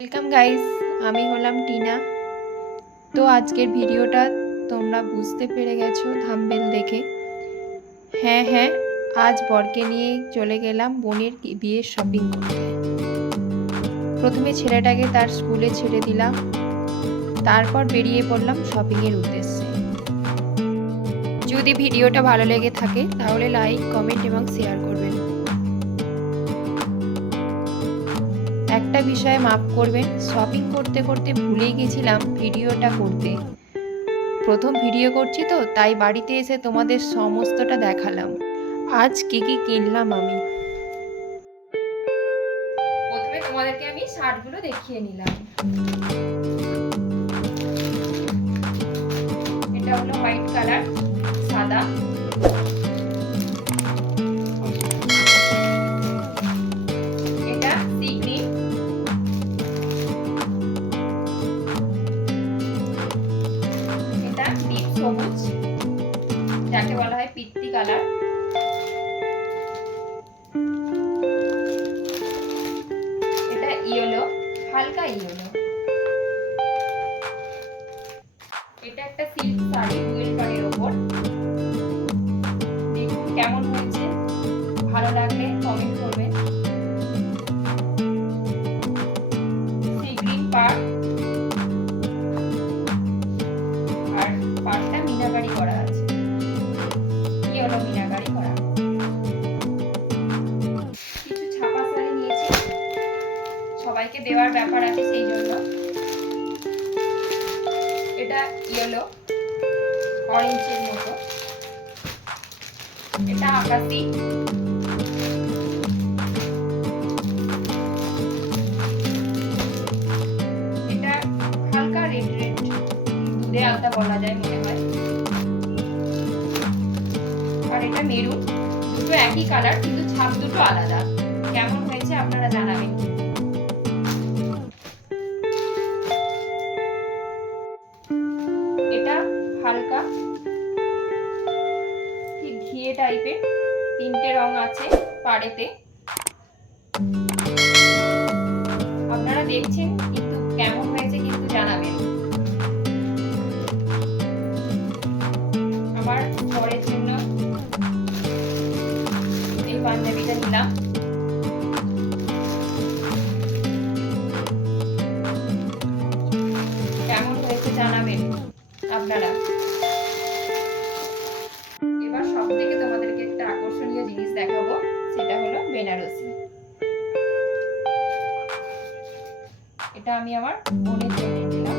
Welcome guys, আমি হলাম টিনা। তো আজকের ভিডিওটা তোমরা বুঝতে পেরে গেছো থাম্বনেল দেখে। হ্যাঁ, আজ বরকে নিয়ে চলে গেলাম বোনের বিয়ের শপিং করতে। প্রথমে ছেলেটাকে তার স্কুলে ছেড়ে দিলাম, তারপর বেরিয়ে পড়লাম শপিংয়ের উদ্দেশ্যে। যদি ভিডিওটা ভালো লেগে থাকে তাহলে লাইক, কমেন্ট এবং শেয়ার করবেন। একটা বিষয়ে মাফ করবেন, শপিং করতে করতে ভুলেই গেছিলাম ভিডিওটা করতে। প্রথম ভিডিও করছি তো তাই বাড়িতে এসে তোমাদের সমস্তটা দেখালাম। আজ কি কি কিনলাম আমি। প্রথমে তোমাদেরকে আমি শার্টগুলো দেখিয়ে নিলাম। এটা হলো হোয়াইট কালার, সাদা। এটা সি গ্রিন। এটা ডিপ সবুজ, যাকে বলা হয় পিত্তি কালার। এটা ইয়েলো, হালকা ইয়েলো। এটা একটা সিল্ক শাড়ি ডুয়েল টোনের উপর। দেখুন কেমন হয়েছে, ভালো লাগলে কমেন্ট করবেন। সি গ্রিন পাড়, আর পাড়টা মিনাকারি করা আছে, ইয়েলো মিনাকারি করা। কিছু ছাপা শাড়ি নিয়েছি, সবাইকে দেওয়ার ব্যাপার আছে সেই জন্য। এটা ইয়েলো অরেঞ্জের মতো। এটা আকাশি। এটা হালকা রেড রেড, দুধে আলতা বলা যায় মনে হয়। আর এটা মেরুন। দুটো একই কালার কিন্তু ছাপ দুটো আলাদা। কেমন হয়েছে আপনারা জানাবেন। এটা হালকা ঠিক ঘিয়ে টাইপের, তিনটে রং আছে পাড়েতে। আপনারা দেখছেন কিন্তু কেমন হয়েছে কিন্তু জানাবেন। আমার পরের জন্য এই পাঞ্জাবিটা নিলাম। কেমন হয়েছে জানাবেন আপনারা। এবার সব থেকে তোমাদেরকে একটা আকর্ষণীয় জিনিস দেখাবো, সেটা হলো বেনারসি। এটা আমি আমার বোনের জন্য নিলাম।